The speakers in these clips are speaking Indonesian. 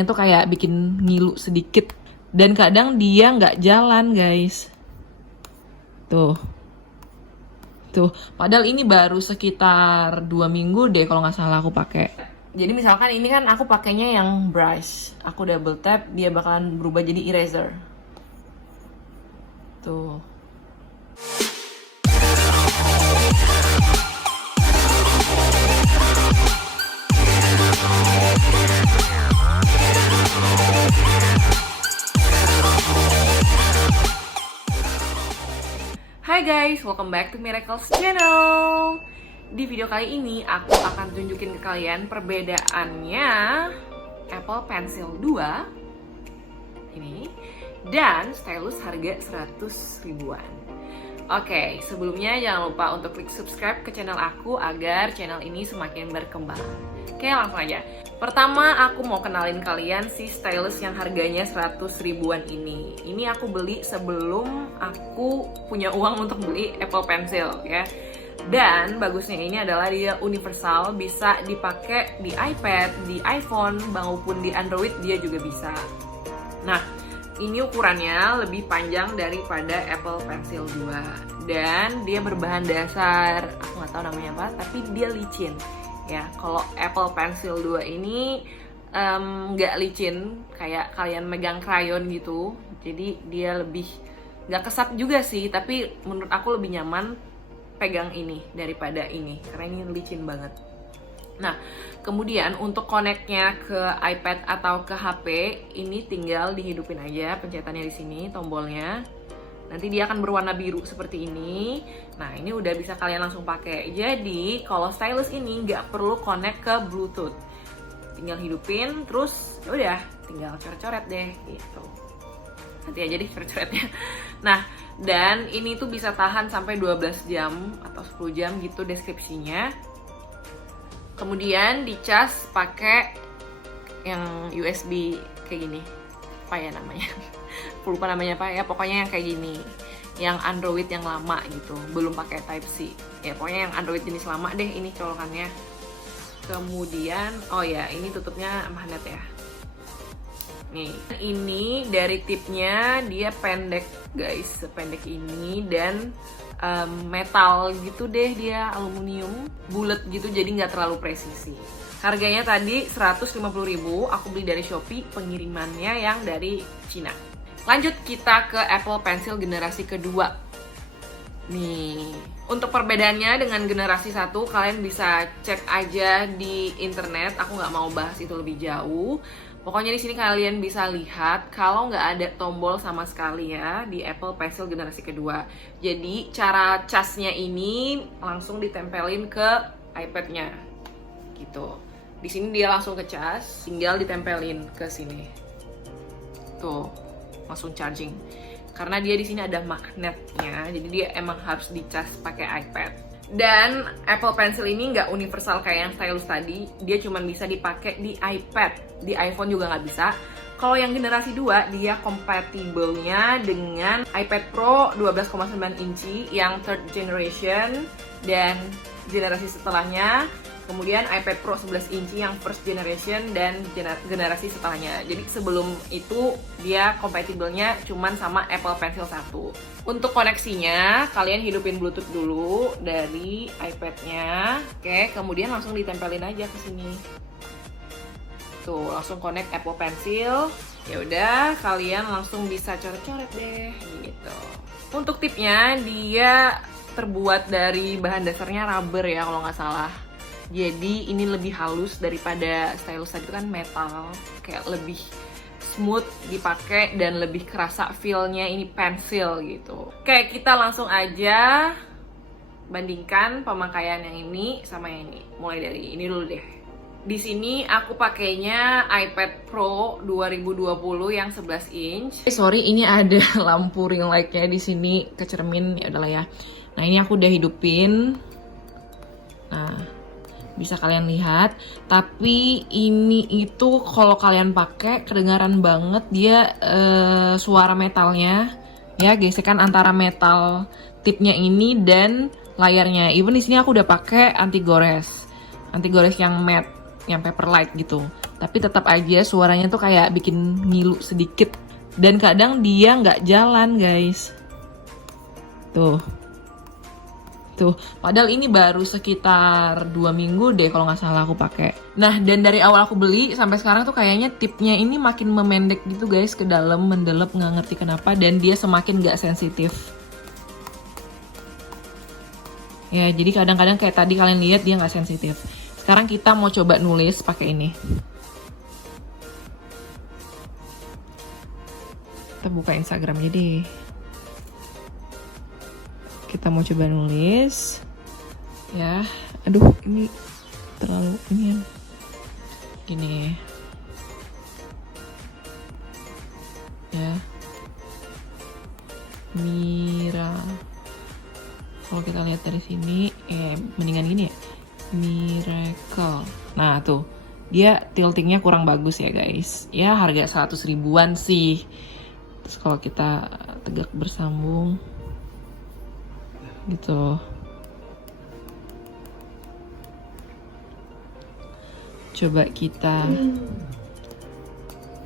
Itu kayak bikin ngilu sedikit. Dan kadang dia nggak jalan, guys. Tuh. Tuh, padahal ini baru sekitar 2 minggu deh kalau nggak salah aku pakai. Jadi misalkan ini kan aku pakainya yang brush. Aku double tap, dia bakalan berubah jadi eraser. Tuh. Hai guys, welcome back to Miracles Channel. Di video kali ini aku akan tunjukin ke kalian perbedaannya Apple Pencil 2 ini dan stylus harga 100 ribuan. Oke, sebelumnya jangan lupa untuk klik subscribe ke channel aku agar channel ini semakin berkembang. Oke, langsung aja. Pertama, aku mau kenalin kalian si stylus yang harganya 100 ribuan ini. Ini aku beli sebelum aku punya uang untuk beli Apple Pencil ya. Dan bagusnya ini adalah dia universal, bisa dipakai di iPad, di iPhone, maupun di Android dia juga bisa. Nah, ini ukurannya lebih panjang daripada Apple Pencil 2. Dan dia berbahan dasar, aku nggak tahu namanya apa, tapi dia licin. Ya, kalau Apple Pencil 2 ini nggak licin kayak kalian megang krayon gitu, jadi dia lebih nggak kesat juga sih, tapi menurut aku lebih nyaman pegang ini daripada ini karena ini licin banget. Nah, kemudian untuk connect-nya ke iPad atau ke HP ini tinggal dihidupin aja pencetannya di sini tombolnya. Nanti dia akan berwarna biru seperti ini. Nah, ini udah bisa kalian langsung pakai. Jadi, kalau stylus ini nggak perlu connect ke Bluetooth. Tinggal hidupin, terus ya udah, tinggal coret-coret deh, gitu. Nanti aja deh coret-coretnya. Nah, dan ini tuh bisa tahan sampai 12 jam atau 10 jam gitu deskripsinya. Kemudian dicas pakai yang USB kayak gini. Apa ya namanya? Lupa namanya apa ya, pokoknya yang kayak gini, yang Android yang lama gitu, belum pakai Type C ya, pokoknya yang Android jenis lama deh ini colokannya. Kemudian oh ya, ini tutupnya magnet ya. Nih, ini dari tipnya dia pendek guys, sependek ini, dan metal gitu deh, dia aluminium bulat gitu, jadi nggak terlalu presisi. Harganya tadi 150.000, aku beli dari Shopee, pengirimannya yang dari Cina. Lanjut kita ke Apple Pencil generasi kedua. Nih, untuk perbedaannya dengan generasi 1 kalian bisa cek aja di internet. Aku nggak mau bahas itu lebih jauh. Pokoknya di sini kalian bisa lihat kalau nggak ada tombol sama sekali ya di Apple Pencil generasi kedua. Jadi cara casnya ini langsung ditempelin ke iPad-nya, gitu. Di sini dia langsung ke cas, tinggal ditempelin ke sini. Tuh, langsung charging. Karena dia di sini ada magnetnya, jadi dia emang harus dicas pakai iPad. Dan Apple Pencil ini nggak universal kayak yang stylus tadi, dia cuma bisa dipakai di iPad, di iPhone juga nggak bisa. Kalau yang generasi 2, dia kompatibelnya dengan iPad Pro 12,9 inci yang third generation, dan generasi setelahnya kemudian iPad Pro 11 inci yang first generation dan generasi setelahnya. Jadi sebelum itu dia kompatibelnya cuman sama Apple Pencil 1. Untuk koneksinya, kalian hidupin Bluetooth dulu dari iPad-nya. Oke, kemudian langsung ditempelin aja ke sini. Tuh, langsung connect Apple Pencil. Ya udah, kalian langsung bisa coret-coret deh gitu. Untuk tipnya, dia terbuat dari bahan dasarnya rubber ya kalau nggak salah. Jadi ini lebih halus daripada stylus tadi, kan metal, kayak lebih smooth dipakai dan lebih kerasa feel-nya ini pensil gitu. Oke, kita langsung aja bandingkan pemakaian yang ini sama yang ini. Mulai dari ini dulu deh. Di sini aku pakainya iPad Pro 2020 yang 11 inch. Sorry, ini ada lampu ring light-nya di sini kecermin, ya udahlah ya. Nah, ini aku udah hidupin. Nah, bisa kalian lihat, tapi ini itu kalau kalian pakai kedengaran banget dia suara metalnya ya, gesekan antara metal tipnya ini dan layarnya. Even di sini aku udah pakai anti gores yang matte, yang paper light gitu. Tapi tetap aja suaranya tuh kayak bikin ngilu sedikit. Dan kadang dia nggak jalan guys. Tuh. Tuh, padahal ini baru sekitar 2 minggu deh kalau nggak salah aku pakai. Nah, dan dari awal aku beli sampai sekarang tuh kayaknya tipnya ini makin memendek gitu guys, ke dalam, mendelep, nggak ngerti kenapa, dan dia semakin nggak sensitif. Ya, jadi kadang-kadang kayak tadi kalian lihat dia nggak sensitif. Sekarang kita mau coba nulis pakai ini. Kita buka Instagramnya deh. Kita mau coba nulis ya. Aduh, ini terlalu ini gini ya. Mira, kalau kita lihat dari sini mendingan gini ya, Miracle. Nah tuh, dia tiltingnya kurang bagus ya guys ya. Harga 100 ribuan sih. Terus kalau kita tegak bersambung gitu, coba kita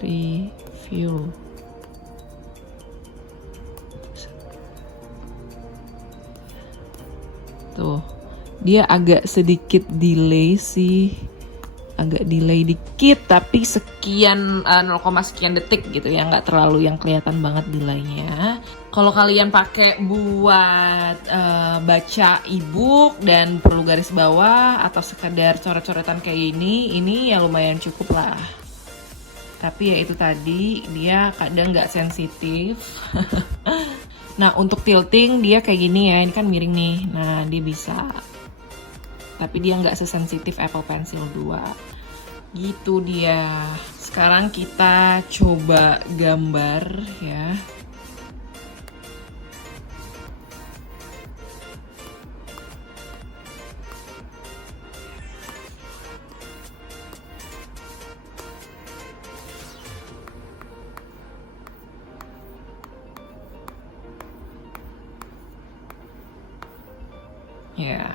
review. Tuh, dia agak sedikit delay sih, agak delay dikit, tapi sekian 0, sekian detik gitu ya, nggak terlalu yang kelihatan banget delaynya. Kalau kalian pakai buat baca ebook dan perlu garis bawah atau sekedar coret-coretan kayak ini ya lumayan cukup lah. Tapi ya itu tadi, dia kadang nggak sensitif. Nah untuk tilting dia kayak gini ya, ini kan miring nih, nah dia bisa. Tapi dia nggak sesensitif Apple Pencil 2. Gitu dia. Sekarang kita coba gambar ya. Ya.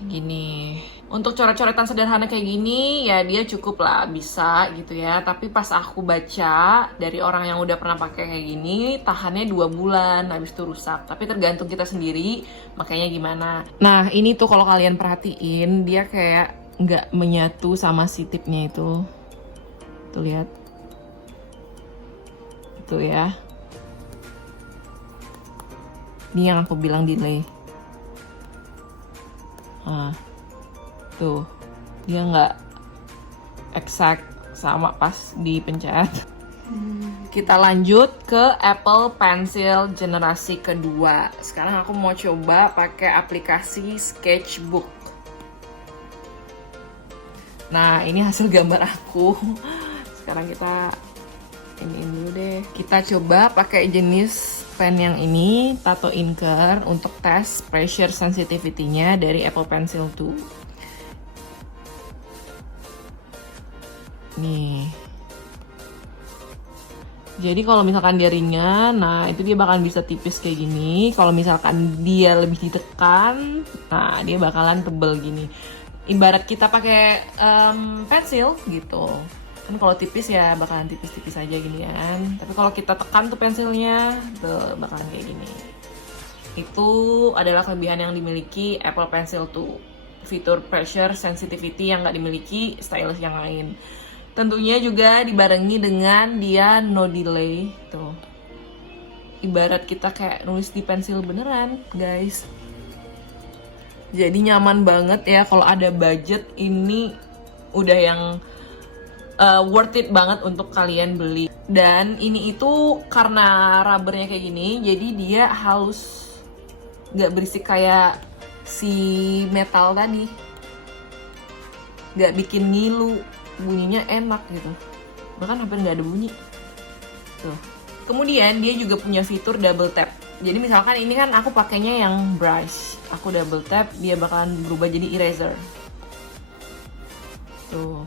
Gini, untuk coret-coretan sederhana kayak gini ya dia cukup lah, bisa gitu ya. Tapi pas aku baca dari orang yang udah pernah pakai kayak gini, tahannya 2 bulan habis itu rusak. Tapi tergantung kita sendiri makanya gimana. Nah ini tuh kalau kalian perhatiin, dia kayak nggak menyatu sama si tipnya itu. Tuh lihat, itu ya, ini yang aku bilang delay. Nah, tuh dia nggak exact sama pas dipencet. Kita lanjut ke Apple Pencil generasi kedua. Sekarang aku mau coba pakai aplikasi Sketchbook. Nah ini hasil gambar aku. Sekarang kita ini dulu deh. Kita coba pakai jenis pen yang ini, Tato Inker, untuk tes pressure sensitivity-nya dari Apple Pencil 2. Nih. Jadi kalau misalkan dia ringan, nah itu dia bakalan bisa tipis kayak gini. Kalau misalkan dia lebih ditekan, nah dia bakalan tebel gini. Ibarat kita pakai pensil gitu. Kan kalau tipis ya bakalan tipis-tipis aja gini kan. Tapi kalau kita tekan tuh pensilnya, tuh bakalan kayak gini. Itu adalah kelebihan yang dimiliki Apple Pencil 2. Fitur pressure sensitivity yang nggak dimiliki stylus yang lain. Tentunya juga dibarengi dengan dia no delay tuh. Ibarat kita kayak nulis di pensil beneran, guys. Jadi nyaman banget ya, kalau ada budget ini udah yang worth it banget untuk kalian beli. Dan ini itu karena rubbernya kayak gini, jadi dia halus, nggak berisik kayak si metal tadi, nggak bikin ngilu, bunyinya enak gitu, bahkan hampir nggak ada bunyi tuh. Kemudian dia juga punya fitur double tap. Jadi misalkan ini kan aku pakainya yang brush, aku double tap dia bakalan berubah jadi eraser tuh.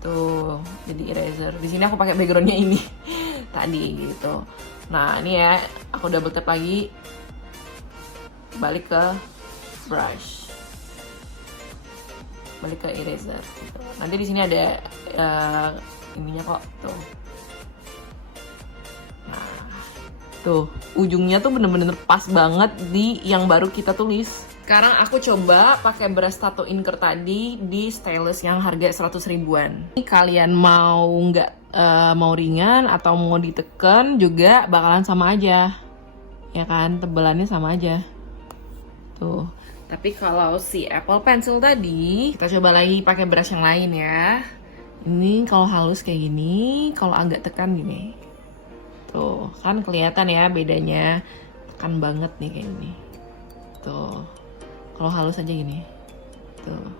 Tuh, jadi eraser. Di sini aku pakai backgroundnya ini. tadi gitu. Nah ini ya, aku double tap lagi, balik ke brush, balik ke eraser gitu. Nanti di sini ada ininya kok tuh. Nah tuh ujungnya tuh bener-bener pas banget di yang baru kita tulis. Sekarang aku coba pakai brush tattoo inker tadi di stylus yang harga 100 ribuan. Ini kalian mau nggak mau ringan atau mau diteken juga bakalan sama aja, ya kan, tebelannya sama aja tuh. Tapi kalau si Apple Pencil tadi, kita coba lagi pakai brush yang lain ya. Ini kalau halus kayak gini, kalau agak tekan gini tuh kan kelihatan ya bedanya, tekan banget nih kayak gini tuh. Kalau halus aja gini tuh,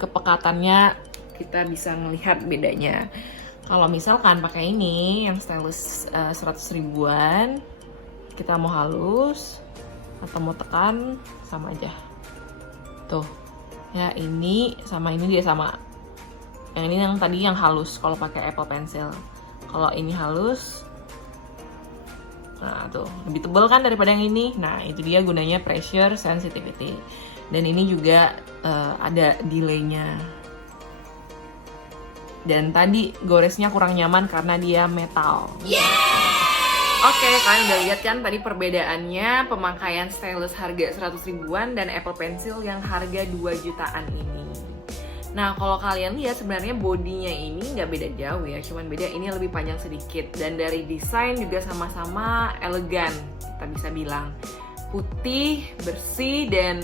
kepekatannya kita bisa ngelihat bedanya. Kalau misalkan pakai ini yang stylus 100 ribuan, kita mau halus atau mau tekan sama aja tuh ya. Ini sama ini dia sama, yang ini yang tadi yang halus kalau pakai Apple Pencil. Kalau ini halus, nah tuh lebih tebal kan daripada yang ini. Nah itu dia gunanya pressure sensitivity. Dan ini juga ada delaynya. Dan tadi goresnya kurang nyaman karena dia metal. Oke, kalian udah lihat kan tadi perbedaannya pemakaian stylus harga 100 ribuan dan Apple Pencil yang harga 2 jutaan ini. Nah, kalau kalian lihat sebenarnya bodinya ini nggak beda jauh ya, cuman beda ini lebih panjang sedikit. Dan dari desain juga sama-sama elegan, kita bisa bilang. Putih, bersih, dan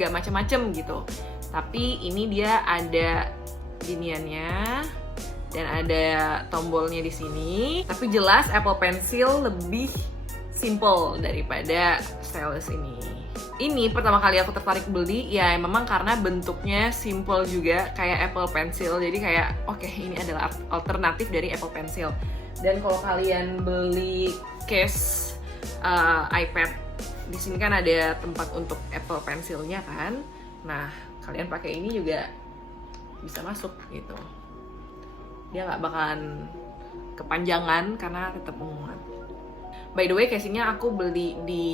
nggak macem-macem gitu. Tapi ini dia ada giniannya dan ada tombolnya di sini. Tapi jelas Apple Pencil lebih simple daripada stylus ini. Ini pertama kali aku tertarik beli ya memang karena bentuknya simple juga kayak Apple Pencil. Jadi kayak oke, ini adalah alternatif dari Apple Pencil. Dan kalau kalian beli case iPad, di sini kan ada tempat untuk Apple Pencilnya kan. Nah, kalian pakai ini juga bisa masuk gitu. Dia nggak bakalan kepanjangan karena tetap menguat. By the way, casingnya aku beli di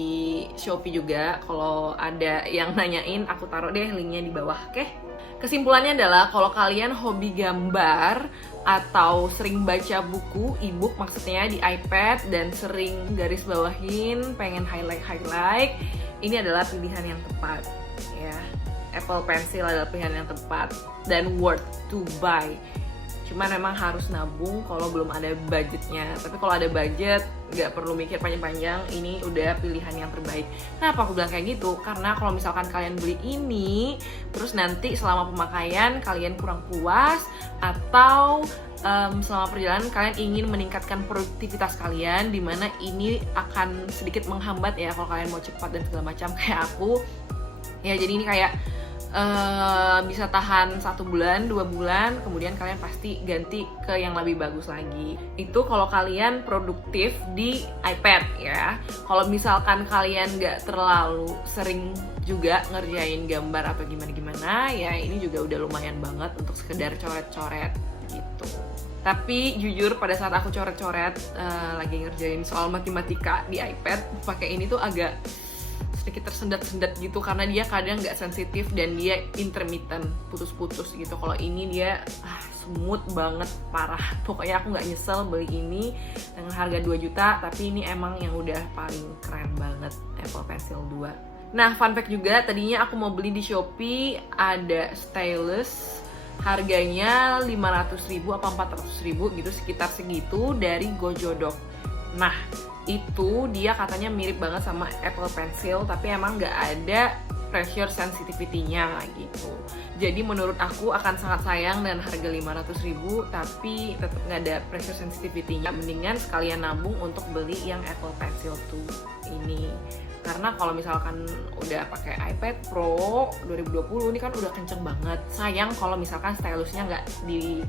Shopee juga. Kalau ada yang nanyain, aku taruh deh linknya di bawah, oke? Kesimpulannya adalah kalau kalian hobi gambar atau sering baca buku, e-book maksudnya di iPad dan sering garis bawahin, pengen highlight, ini adalah pilihan yang tepat ya. Apple Pencil adalah pilihan yang tepat dan worth to buy. Cuman memang harus nabung kalau belum ada budgetnya. Tapi kalau ada budget, nggak perlu mikir panjang-panjang, ini udah pilihan yang terbaik. Kenapa aku bilang kayak gitu? Karena kalau misalkan kalian beli ini, terus nanti selama pemakaian kalian kurang puas, atau selama perjalanan kalian ingin meningkatkan produktivitas kalian, dimana ini akan sedikit menghambat ya kalau kalian mau cepat dan segala macam kayak aku. Ya jadi ini kayak bisa tahan 1 bulan, 2 bulan, kemudian kalian pasti ganti ke yang lebih bagus lagi. Itu kalau kalian produktif di iPad ya. Kalau misalkan kalian nggak terlalu sering juga ngerjain gambar atau gimana-gimana, ya ini juga udah lumayan banget untuk sekedar coret-coret gitu. Tapi jujur pada saat aku coret-coret lagi ngerjain soal matematika di iPad, pakai ini tuh agak sedikit tersendat-sendat gitu karena dia kadang nggak sensitif dan dia intermittent, putus-putus gitu. Kalau ini dia smooth banget, parah. Pokoknya aku nggak nyesel beli ini dengan harga 2 juta, tapi ini emang yang udah paling keren banget, Apple Pencil 2. Nah, fun fact juga, tadinya aku mau beli di Shopee ada stylus harganya 500.000 apa 400.000 gitu, sekitar segitu dari Gojodok. Nah, itu dia katanya mirip banget sama Apple Pencil, tapi emang nggak ada pressure sensitivity-nya gitu. Jadi menurut aku akan sangat sayang dengan harga 500.000 tapi tetap nggak ada pressure sensitivity-nya. Mendingan sekalian nabung untuk beli yang Apple Pencil 2 ini. Karena kalau misalkan udah pakai iPad Pro 2020 ini kan udah kenceng banget. Sayang kalau misalkan stylusnya nggak di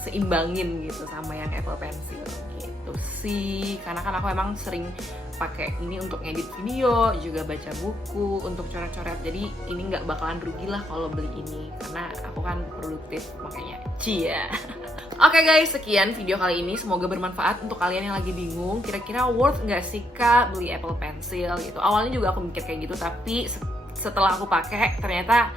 seimbangin gitu sama yang Apple Pencil gitu. gitu sih, karena kan aku emang sering pakai ini untuk ngedit video, juga baca buku, untuk coret-coret. Jadi ini nggak bakalan rugi lah kalau beli ini, karena aku kan produktif makanya. Cia. Oke guys, sekian video kali ini. Semoga bermanfaat untuk kalian yang lagi bingung. Kira-kira worth nggak sih kak beli Apple Pencil gitu? Awalnya juga aku mikir kayak gitu, tapi setelah aku pakai ternyata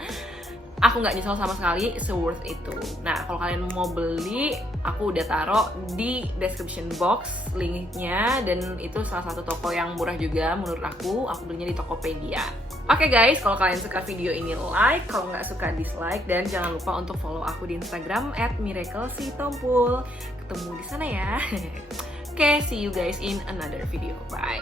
aku nggak nyesel sama sekali, se-worth itu. Nah, kalau kalian mau beli, aku udah taruh di description box linknya, dan itu salah satu toko yang murah juga menurut aku belinya di Tokopedia. Oke guys, kalau kalian suka video ini like, kalau nggak suka dislike, dan jangan lupa untuk follow aku di Instagram @miraclesitompul. Ketemu di sana ya. Oke, see you guys in another video. Bye.